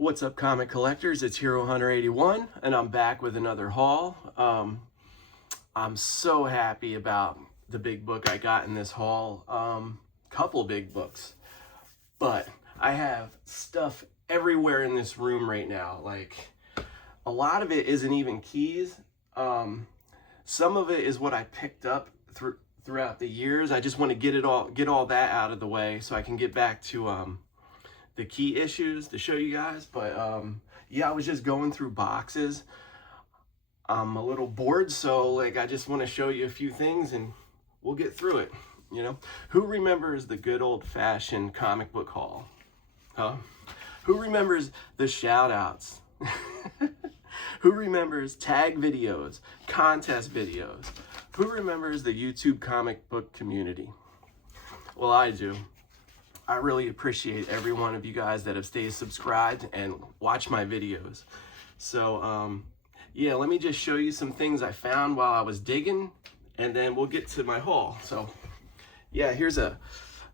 What's up, comic collectors? It's Hero Hunter 81, and I'm back with another haul. I'm so happy about the big book I got in this haul. Couple big books, but I have stuff everywhere in this room right now. Like, a lot of it isn't even keys. Some of it is what I picked up throughout the years. I just want to get all that out of the way so I can get back to the key issues to show you guys. But yeah, I was just going through boxes. I'm a little bored, so like I just want to show you a few things and we'll get through it. You know, who remembers the good old-fashioned comic book haul? Huh? Who remembers the shout outs? Who remembers tag videos, contest videos? Who remembers the YouTube comic book community? Well, I do. I really appreciate every one of you guys that have stayed subscribed and watched my videos. So yeah, let me just show you some things I found while I was digging, and then we'll get to my haul. So yeah, here's a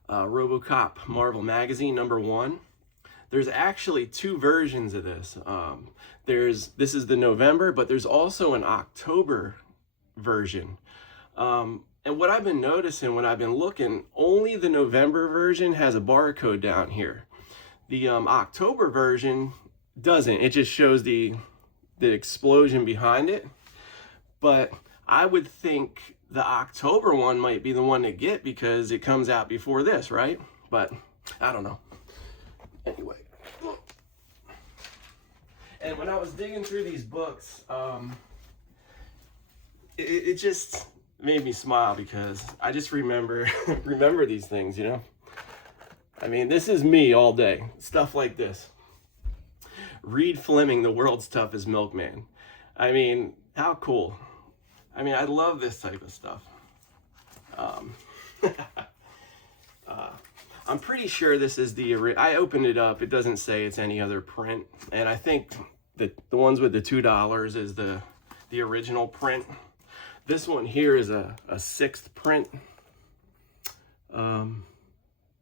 RoboCop Marvel Magazine #1. There's actually two versions of this. This is the November, but there's also an October version. And what I've been noticing when I've been looking, only the November version has a barcode down here. The October version doesn't. It just shows the explosion behind it. But I would think the October one might be the one to get because it comes out before this, right? But I don't know. Anyway. And when I was digging through these books, it just made me smile because I just remember these things, you know? I mean, this is me all day. Stuff like this. Reed Fleming, the world's toughest milkman. I mean, how cool. I mean, I love this type of stuff. I'm pretty sure this is I opened it up. It doesn't say it's any other print. And I think that the ones with the $2 is the original print. This one here is a 6th print.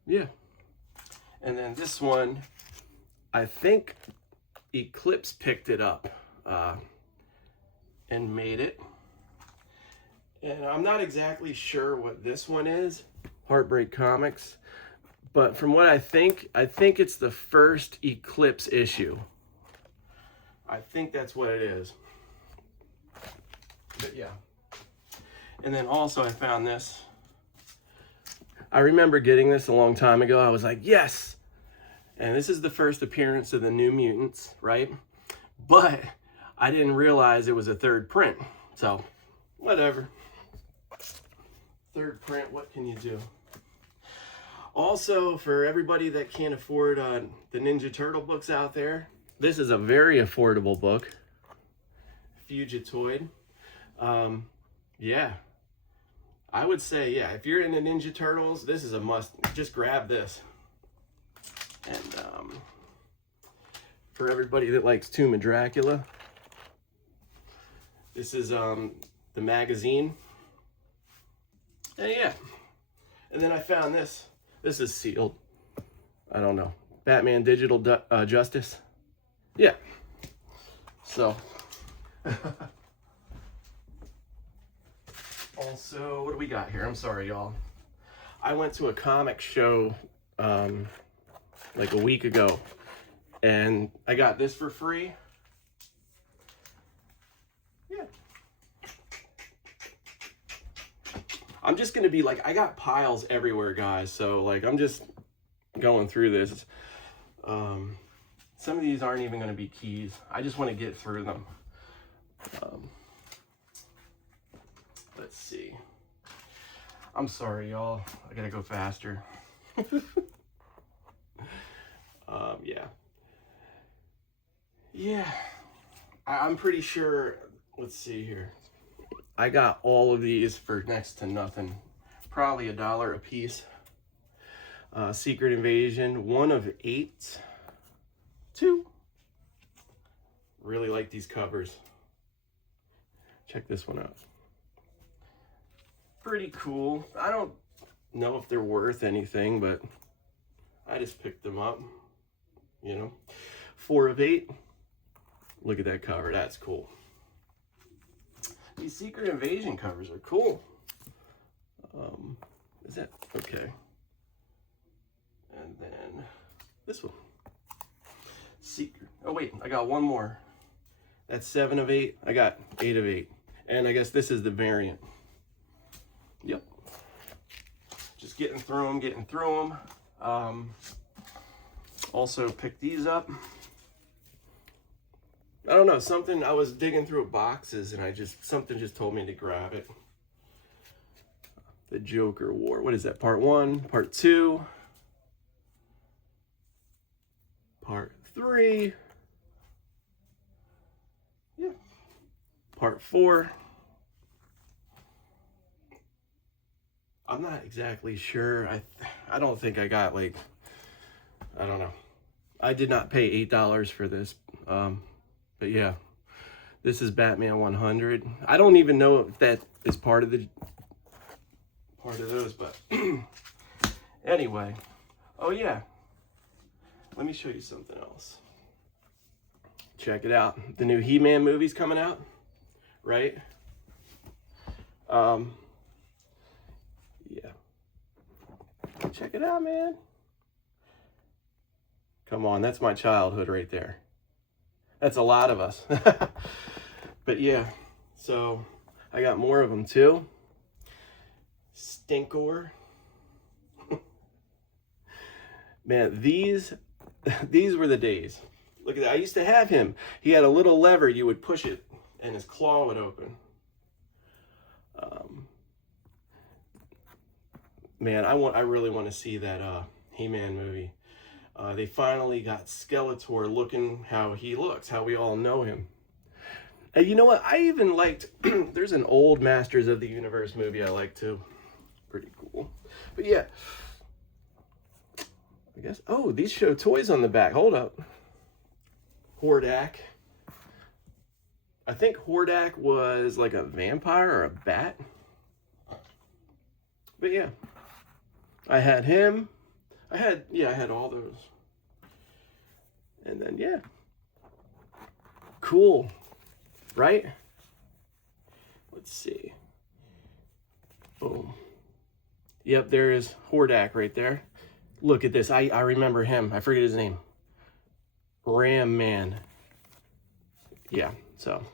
Yeah. And then this one, I think Eclipse picked it up and made it. And I'm not exactly sure what this one is, Heartbreak Comics. But from what I think it's the first Eclipse issue. I think that's what it is. But yeah. And then also I found this. I remember getting this a long time ago. I was like, yes! And this is the first appearance of the New Mutants, right? But I didn't realize it was a 3rd print. So, whatever. 3rd print, what can you do? Also, for everybody that can't afford the Ninja Turtle books out there, this is a very affordable book. Fugitoid. Yeah. I would say, yeah, if you're into Ninja Turtles, this is a must. Just grab this. And for everybody that likes Tomb of Dracula, this is the magazine. And yeah. And then I found this. This is sealed. I don't know. Batman Digital Justice. Yeah. So. Also, what do we got here? I'm sorry, y'all. I went to a comic show like a week ago, and I got this for free. Yeah. I'm just gonna be like, I got piles everywhere, guys. So like, I'm just going through this. Some of these aren't even gonna be keys. I just want to get through them. Let's see. I'm sorry, y'all. I gotta go faster. Yeah. Yeah. I'm pretty sure. Let's see here. I got all of these for next to nothing. Probably $1 a piece. Secret Invasion, 1 of 8. 2. Really like these covers. Check this one out. Pretty cool. I don't know if they're worth anything, but I just picked them up, you know. 4 of 8. Look at that cover. That's cool. These Secret Invasion covers are cool. Is that okay? And then this one. Secret. Oh wait, I got one more. That's 7 of 8. I got 8 of 8. And I guess this is the variant. Yep. Just getting through them, also picked these up. I don't know, something, I was digging through boxes and something just told me to grab it. The Joker War. What is that? Part 1, Part 2, Part 3. Yeah. Part 4. I'm not exactly sure. I don't think I got, like, I don't know. I did not pay $8 for this. But yeah, this is Batman 100. I don't even know if that is part of those, but anyway. Oh yeah. Let me show you something else. Check it out. The new He-Man movie's coming out, right? Yeah. Check it out, man. Come on, that's my childhood right there. That's a lot of us. But yeah, so I got more of them too. Stinkor. Man, these were the days. Look at that. I used to have him. He had a little lever. You would push it and his claw would open. Man, I really want to see that He-Man movie. They finally got Skeletor looking how he looks, how we all know him. And you know what? I even liked, there's an old Masters of the Universe movie I like too. Pretty cool. But yeah. I guess, oh, these show toys on the back. Hold up. Hordak. I think Hordak was like a vampire or a bat. But yeah. I had him. I had all those. And then, yeah. Cool. Right? Let's see. Boom. Yep, there is Hordak right there. Look at this. I remember him. I forget his name. Ram Man. Yeah, so.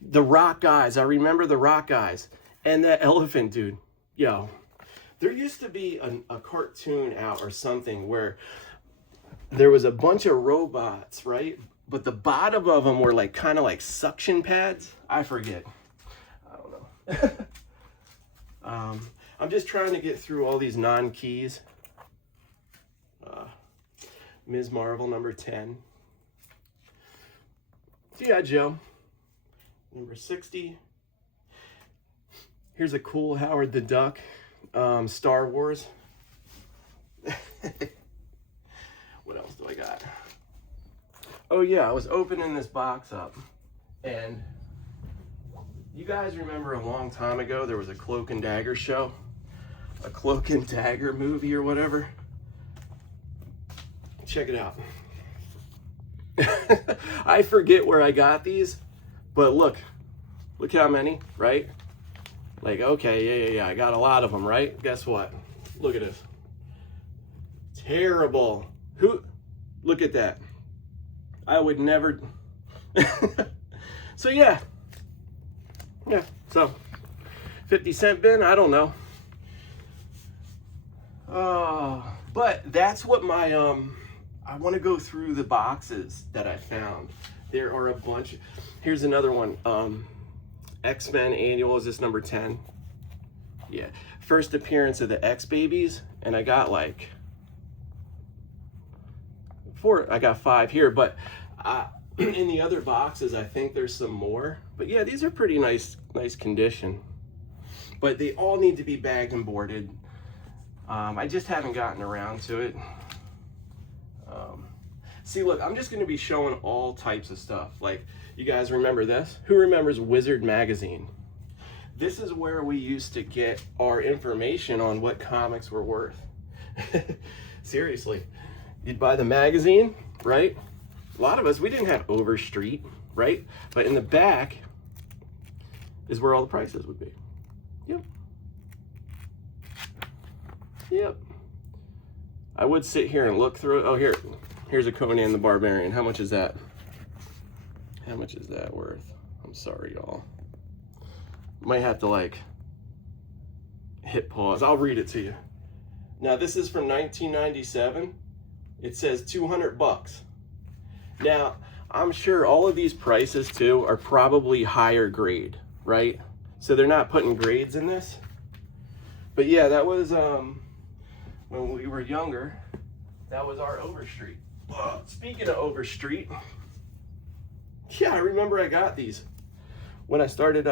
The Rock guys. I remember the Rock guys. And that elephant dude. Yo. There used to be a cartoon out or something where there was a bunch of robots, right? But the bottom of them were like kind of like suction pads. I forget. I don't know. I'm just trying to get through all these non-keys. Ms. Marvel number 10. G.I. Joe number 60. Here's a cool Howard the Duck. Star Wars. What else do I got? Oh yeah, I was opening this box up and you guys remember a long time ago there was a Cloak and Dagger show? A Cloak and Dagger movie or whatever? Check it out. I forget where I got these, but look how many, right? Like, okay, yeah, I got a lot of them, right? Guess what? Look at this. Terrible. Look at that. I would never. So yeah, so 50-cent bin, I don't know. But that's what my, I want to go through the boxes that I found. There are a bunch. Here's another one. X-Men Annual, is this number 10? Yeah. First appearance of the X-Babies, and I got like 4. I got 5 here, but in the other boxes, I think there's some more. But yeah, these are pretty nice condition. But they all need to be bagged and boarded. I just haven't gotten around to it. See, look, I'm just going to be showing all types of stuff. Like, you guys remember this? Who remembers Wizard Magazine? This is where we used to get our information on what comics were worth. Seriously. You'd buy the magazine, right? A lot of us, we didn't have Overstreet, right? But in the back is where all the prices would be. Yep. Yep. I would sit here and look through it. Oh, here's a Conan the Barbarian. How much is that? How much is that worth? I'm sorry, y'all. Might have to like hit pause. I'll read it to you. Now, this is from 1997. It says 200 bucks. Now, I'm sure all of these prices too are probably higher grade, right? So they're not putting grades in this. But yeah, that was when we were younger, that was our Overstreet. Speaking of Overstreet, yeah, I remember I got these when I started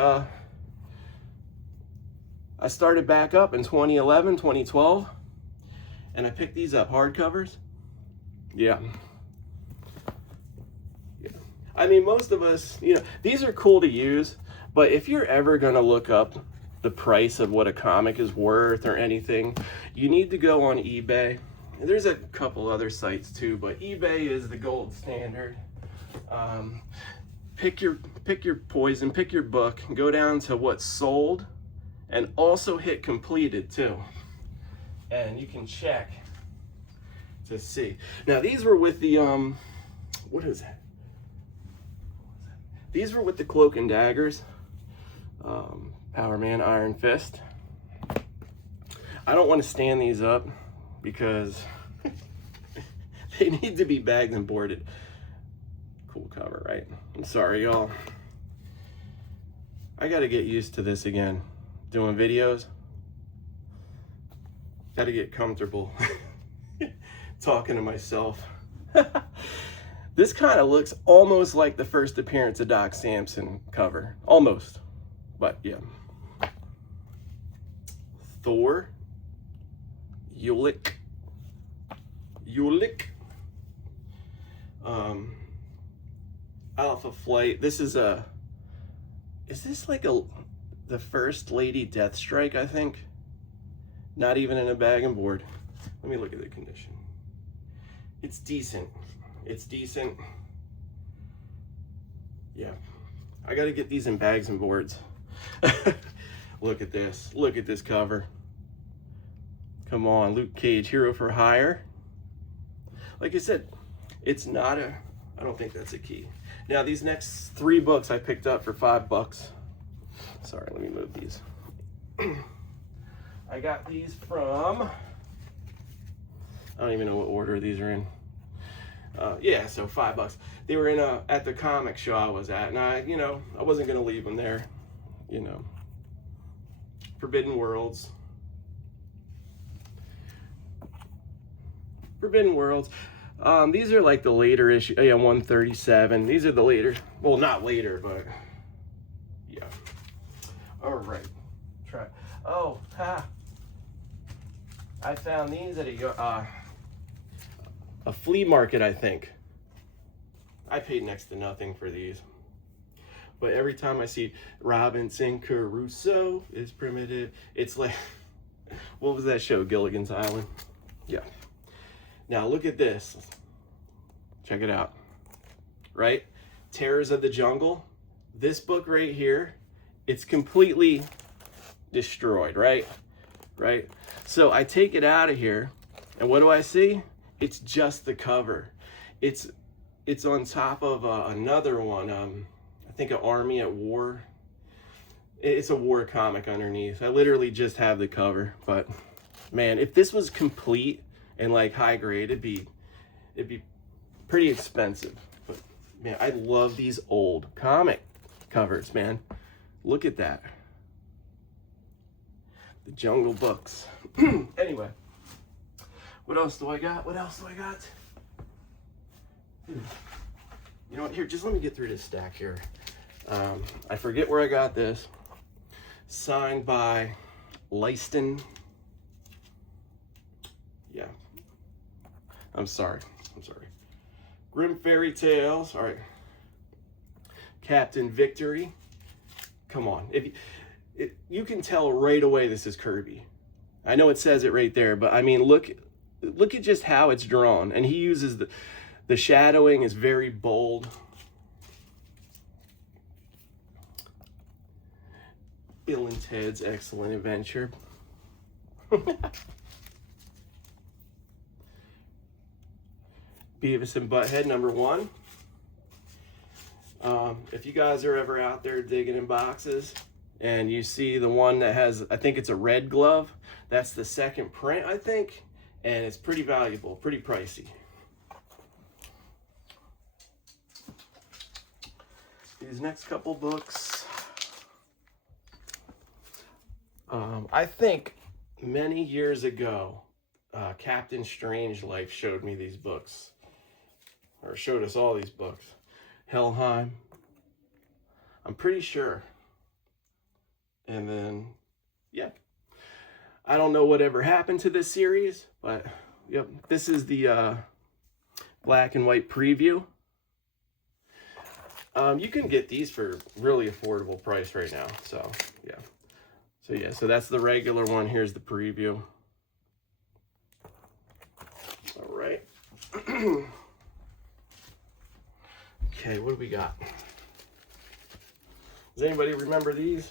back up in 2011, 2012, and I picked these up, hardcovers. Yeah. I mean, most of us, you know, these are cool to use, but if you're ever gonna look up the price of what a comic is worth or anything, you need to go on eBay. There's a couple other sites too, but eBay is the gold standard. Pick your poison, pick your book, go down to what's sold, and also hit completed too. And you can check to see. Now these were with the, what is that? These were with the Cloak and Daggers. Power Man, Iron Fist. I don't want to stand these up because they need to be bagged and boarded. Cool cover, right? I'm sorry, y'all. I got to get used to this again. Doing videos. Got to get comfortable talking to myself. This kind of looks almost like the first appearance of Doc Samson cover. Almost. But yeah. Thor. Ulick. Alpha Flight. This is this like the first Lady Deathstrike, I think? Not even in a bag and board. Let me look at the condition. It's decent. It's decent. Yeah. I gotta get these in bags and boards. Look at this. Look at this cover. Come on, Luke Cage, Hero for Hire. Like I said, it's not a, I don't think that's a key. Now these next 3 books I picked up for $5. Sorry, let me move these. I got these from, I don't even know what order these are in. Yeah, so $5. They were in at the comic show I was at, and I wasn't gonna leave them there. You know, Forbidden Worlds. These are like the later issue. Yeah, 137. These are the later. Well, not later, but yeah. All right. Try. Oh, ha! I found these at a flea market, I think. I paid next to nothing for these. But every time I see Robinson Crusoe is primitive, it's like, what was that show, Gilligan's Island? Yeah. Now look at this. Check it out. Right? Terrors of the Jungle. This book right here, it's completely destroyed, right? Right? So I take it out of here, and what do I see? It's just the cover. It's on top of another one. I think an Army at War. It's a war comic underneath. I literally just have the cover, but man, if this was complete and like high grade, it'd be pretty expensive. But man, I love these old comic covers, man. Look at that. The Jungle Books. Anyway, what else do I got? You know what, here, just let me get through this stack here. I forget where I got this. Signed by Lyston. Yeah. I'm sorry. Grim Fairy Tales. All right. Captain Victory. Come on. You can tell right away this is Kirby. I know it says it right there, but I mean, look at just how it's drawn. And he uses the The shadowing is very bold. Bill and Ted's Excellent Adventure. Beavis and Butthead #1. If you guys are ever out there digging in boxes and you see the one that has, I think it's a red glove, that's the second print, I think, and it's pretty valuable, pretty pricey. These next couple books, I think many years ago, Captain Strangelife showed me these books, or showed us all these books. Helheim, I'm pretty sure. And then, yeah, I don't know whatever happened to this series, but yep, this is the black and white preview. You can get these for really affordable price right now, so yeah. So that's the regular one. Here's the preview. All right. Okay, what do we got? Does anybody remember these?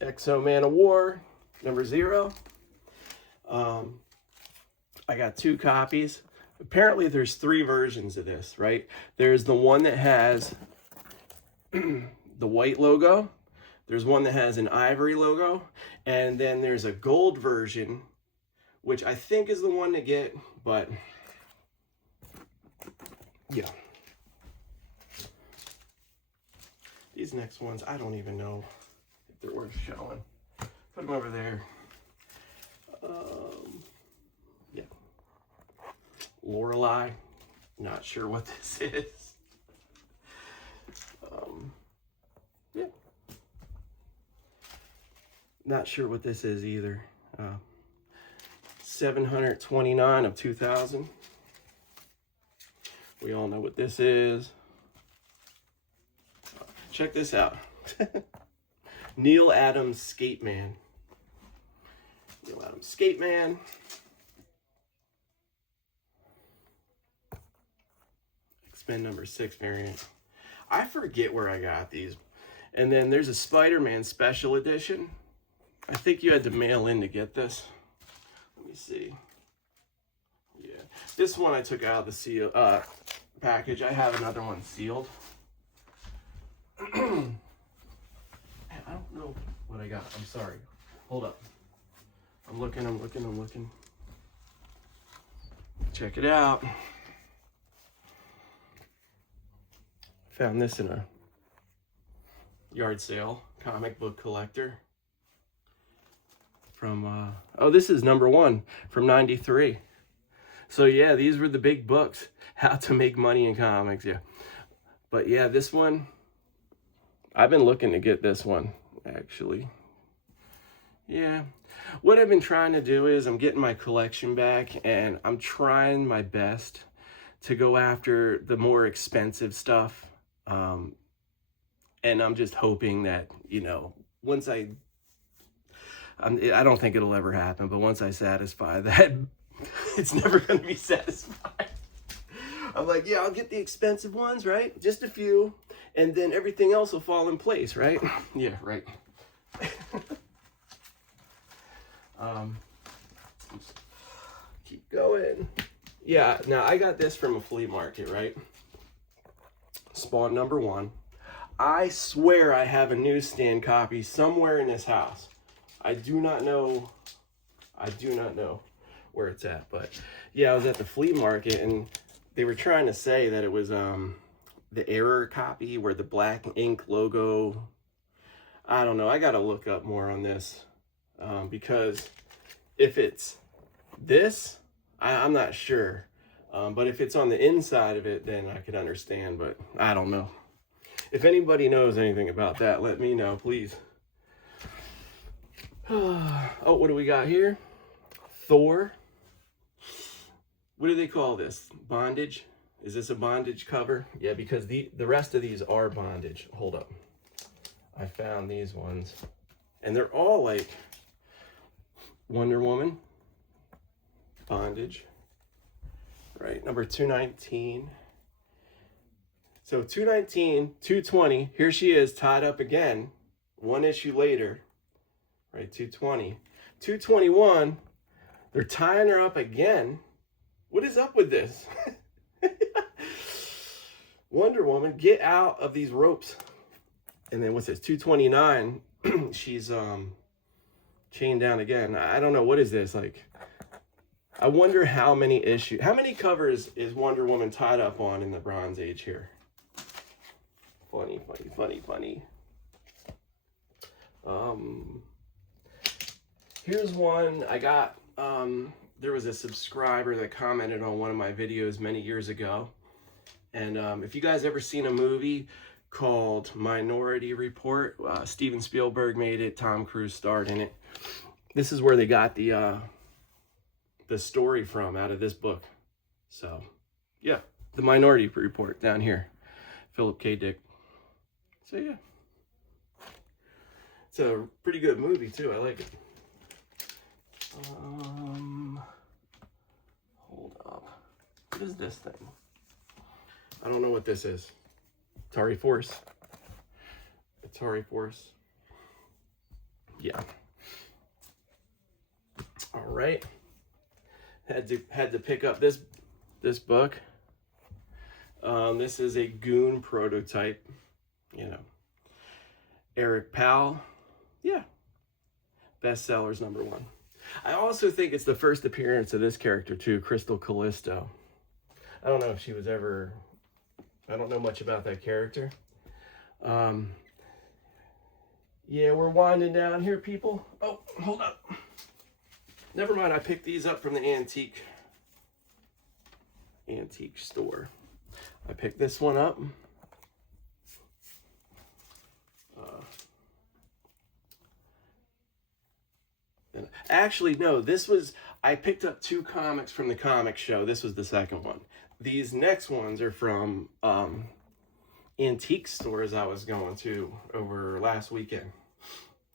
Exo Man of War, #0. I got 2 copies. Apparently there's 3 versions of this, right? There's the one that has the white logo. There's one that has an ivory logo. And then there's a gold version, which I think is the one to get, but yeah. These next ones, I don't even know if they're worth showing. Put them over there. Yeah. Lorelei, not sure what this is. Yeah. Not sure what this is either. 729 of 2000. We all know what this is. Check this out. Neil Adams Skate Man. Neil Adams Skate Man. X-Men #6 variant. I forget where I got these. And then there's a Spider-Man special edition. I think you had to mail in to get this. Let me see. Yeah. This one I took out of the seal package. I have another one sealed. Man, I don't know what I got. I'm sorry. Hold up. I'm looking. Check it out. Found this in a yard sale. Comic book collector. From, oh, this is #1 from '93. So yeah, these were the big books. How to Make Money in Comics, yeah. But yeah, this one, I've been looking to get this one, actually. Yeah. What I've been trying to do is I'm getting my collection back, and I'm trying my best to go after the more expensive stuff. And I'm just hoping that, you know, once I don't think it'll ever happen, but once I satisfy that, it's never going to be satisfied. I'm like, yeah, I'll get the expensive ones, right? Just a few. And then everything else will fall in place, right? Yeah, right. Keep going. Yeah, now I got this from a flea market, right? Spawn #1. I swear I have a newsstand copy somewhere in this house. I do not know where it's at, but yeah, I was at the flea market and they were trying to say that it was the error copy where the black ink logo, I don't know, I gotta look up more on this, because if it's this, I'm not sure, but if it's on the inside of it, then I could understand, but I don't know. If anybody knows anything about that, let me know, please. Oh, what do we got here? Thor. What do they call this? Bondage? Is this a bondage cover? Yeah, because the rest of these are bondage. Hold up. I found these ones. And they're all like Wonder Woman. Bondage. right? Number 219. So 219, 220, here she is tied up again, one issue later, right? 220. 221, they're tying her up again. What is up with this? Wonder Woman, get out of these ropes. And then what's this? 229, she's chained down again. I don't know, what is this? Like, I wonder how many covers is Wonder Woman tied up on in the Bronze Age here? Funny. Here's one I got. There was a subscriber that commented on one of my videos many years ago. And if you guys ever seen a movie called Minority Report, Steven Spielberg made it, Tom Cruise starred in it. This is where they got the story from, out of this book. So, yeah, the Minority Report down here. Philip K. Dick. So, yeah. It's a pretty good movie, too. I like it. Hold up. What is this thing? I don't know what this is. Atari Force. Yeah. All right. Had to pick up this book. This is a Goon prototype. You know. Eric Powell. Yeah. Bestsellers #1. I also think it's the first appearance of this character too, Crystal Callisto. I don't know if she was ever... I don't know much about that character. Yeah, we're winding down here, people. Oh, hold up. Never mind, I picked these up from the antique store. I picked this one up. Actually, no, I picked up 2 comics from the comic show. This was the second one. These next ones are from antique stores I was going to over last weekend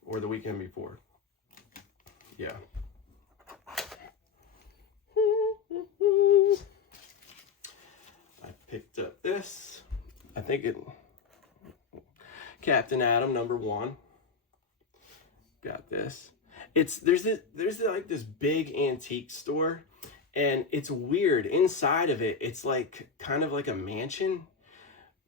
or the weekend before. Yeah. I picked up this. I think it... Captain Atom #1. Got this. There's like this big antique store, and it's weird. Inside of it, it's like kind of like a mansion.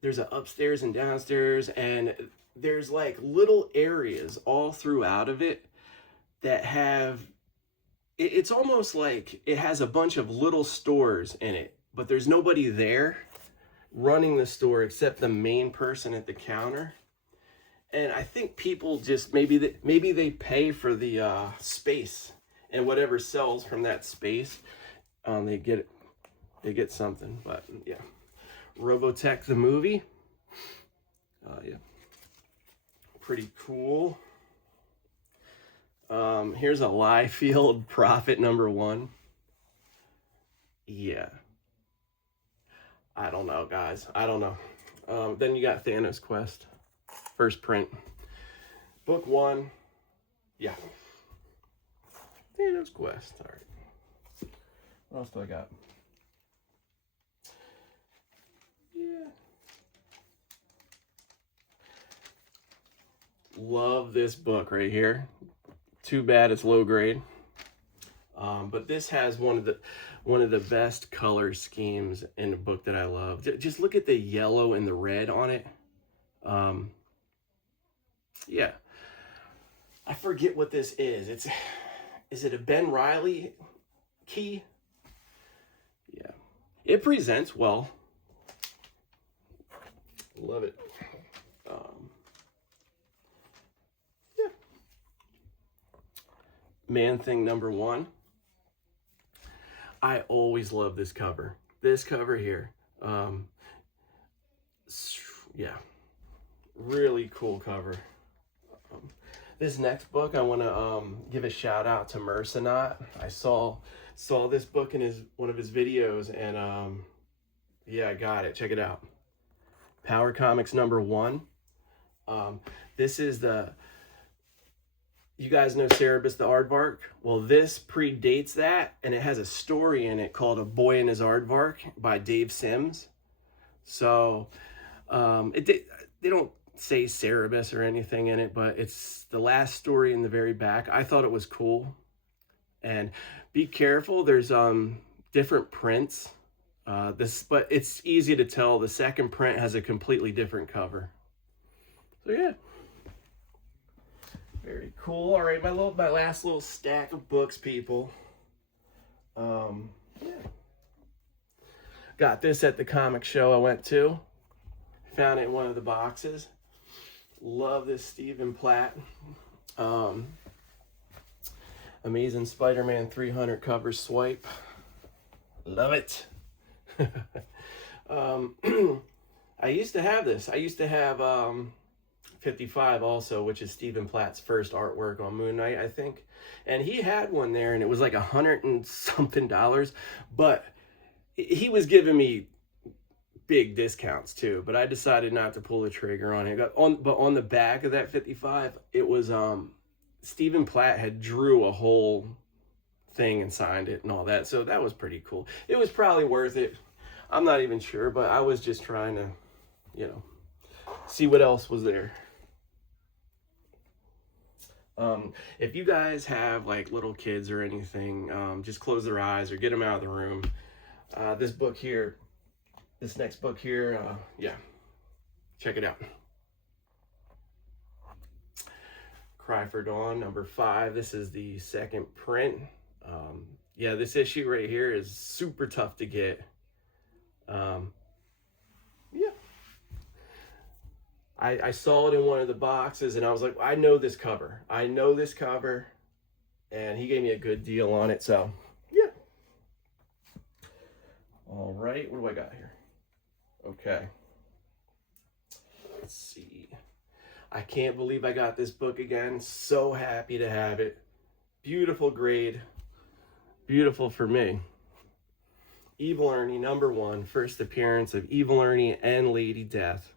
There's an upstairs and downstairs, and there's like little areas all throughout of it that have, it's almost like it has a bunch of little stores in it, but there's nobody there running the store except the main person at the counter. And I think people just, maybe they pay for the space, and whatever sells from that space, they get something. But yeah, Robotech the movie, yeah, pretty cool. Here's a Liefeld Prophet #1. Yeah, I don't know, guys. I don't know. Then you got Thanos Quest. First print. Book 1. Yeah. Thanos Quest. All right. What else do I got? Yeah. Love this book right here. Too bad it's low grade. But this has one of the best color schemes in the book that I love. Just look at the yellow and the red on it. Yeah, I forget what this is. Is it a Ben Reilly key? Yeah, it presents well. Love it. Yeah. Man Thing #1. I always love this cover. This cover here. Yeah, really cool cover. This next book, I want to give a shout out to Mercenot. I saw this book in one of his videos, and yeah, I got it. Check it out. Power Comics #1. This is the You guys know Cerebus the Aardvark? Well, this predates that, and it has a story in it called A Boy and His Aardvark by Dave Sims. So they don't say Cerebus or anything in it, but it's the last story in the very back. I thought it was cool. And be careful, there's different prints. But it's easy to tell. The second print has a completely different cover. So yeah. Very cool. All right, my last little stack of books, people. Yeah. Got this at the comic show I went to. Found it in one of the boxes. Love this Stephen Platt. Amazing Spider-Man 300 cover swipe. Love it. I used to have this. I used to have 55 also, which is Stephen Platt's first artwork on Moon Knight, I think. And he had one there, and it was like $100 and something, but he was giving me big discounts too, but I decided not to pull the trigger on it. But on the back of that 55, it was Stephen Platt had drew a whole thing and signed it and all that, so that was pretty cool. It was probably worth it. I'm not even sure, but I was just trying to, you know, see what else was there. If you guys have like little kids or anything, just close their eyes or get them out of the room. This next book here, yeah, check it out. Cry for Dawn, #5. This is the second print. Yeah, this issue right here is super tough to get. Yeah. I saw it in one of the boxes, and I was like, I know this cover. And he gave me a good deal on it, so yeah. All right, what do I got here? Okay. Let's see. I can't believe I got this book again. So happy to have it. Beautiful grade. Beautiful for me. Evil Ernie, #1. First appearance of Evil Ernie and Lady Death.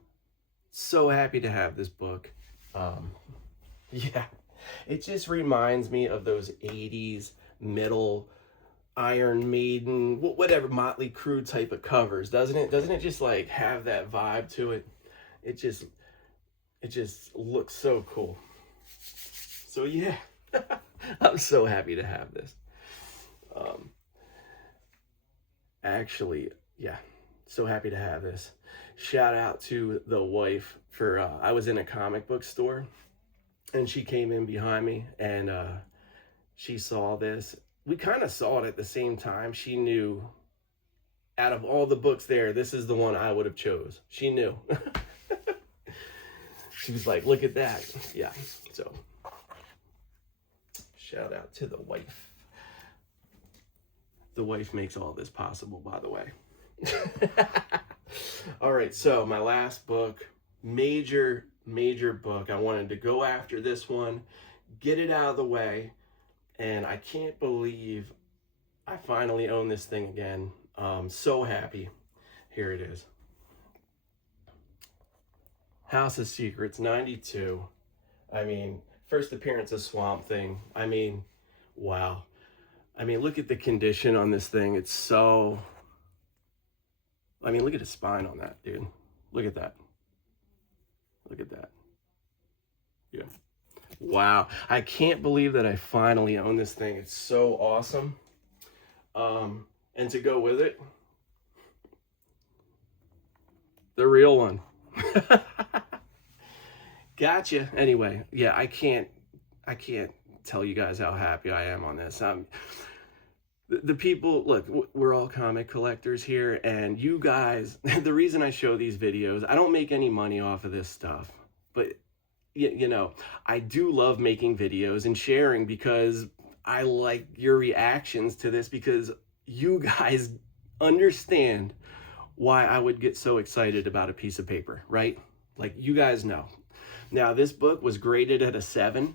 So happy to have this book. Yeah, it just reminds me of those 80s metal Iron Maiden, whatever, Motley Crue type of covers, doesn't it? Doesn't it just like have that vibe to it? It just looks so cool. So yeah, I'm so happy to have this. Actually, yeah, so happy to have this. Shout out to the wife for, I was in a comic book store and she came in behind me and she saw this. We kind of saw it at the same time. She knew out of all the books there, this is the one I would have chose. She knew. She was like, look at that. Yeah, so shout out to the wife. The wife makes all this possible, by the way. All right, so my last book, major book. I wanted to go after this one, get it out of the way, and I can't believe I finally own this thing again. So happy. Here it is. House of Secrets, 92. I mean, first appearance of Swamp Thing. I mean, wow. I mean, look at the condition on this thing. It's so... I mean, look at the spine on that, dude. Look at that. Look at that. Yeah. Wow. I can't believe that I finally own this thing. It's so awesome. And to go with it, the real one. Gotcha. Anyway, yeah, I can't tell you guys how happy I am on this. The people, look, we're all comic collectors here, and you guys, the reason I show these videos, I don't make any money off of this stuff, but you know, I do love making videos and sharing because I like your reactions to this, because you guys understand why I would get so excited about a piece of paper, right? Like, you guys know. Now, this book was graded at a 7.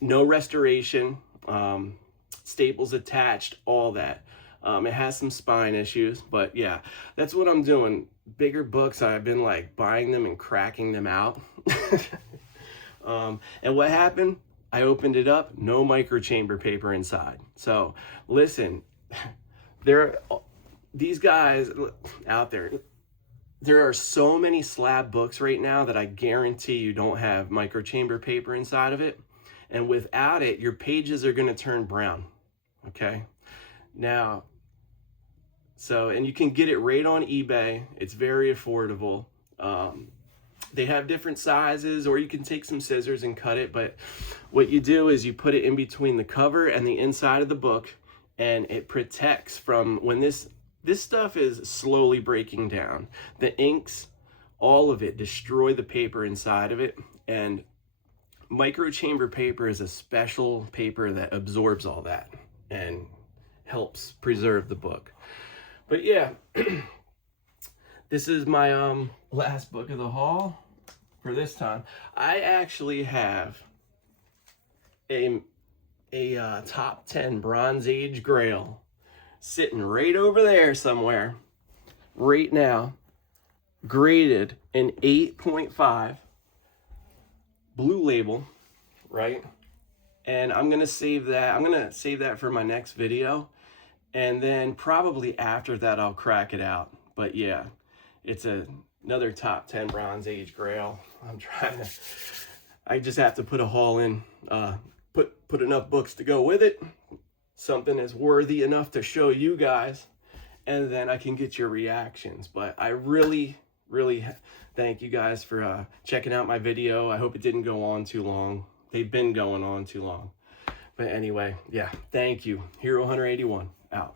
No restoration, staples attached, all that. It has some spine issues, but yeah, that's what I'm doing. Bigger books, I've been like buying them and cracking them out. And what happened? I opened it up, no micro chamber paper inside. So listen, these guys out there, there are so many slab books right now that I guarantee you don't have micro chamber paper inside of it. And without it, your pages are going to turn brown. Okay. Now, and you can get it right on eBay. It's very affordable. They have different sizes, or you can take some scissors and cut it. But what you do is you put it in between the cover and the inside of the book, and it protects from when this stuff is slowly breaking down. The inks, all of it, destroy the paper inside of it. And micro chamber paper is a special paper that absorbs all that and helps preserve the book. But yeah, this is my last book of the haul for this time. I actually have a top 10 Bronze Age Grail sitting right over there somewhere right now, graded in 8.5, blue label, right? And I'm gonna save that for my next video. And then probably after that, I'll crack it out. But yeah, it's another top 10 Bronze Age Grail. I just have to put a haul in, put enough books to go with it. Something that's worthy enough to show you guys. And then I can get your reactions. But I really, really thank you guys for checking out my video. I hope it didn't go on too long. They've been going on too long. But anyway, yeah, thank you. Hero Hunter 81 out.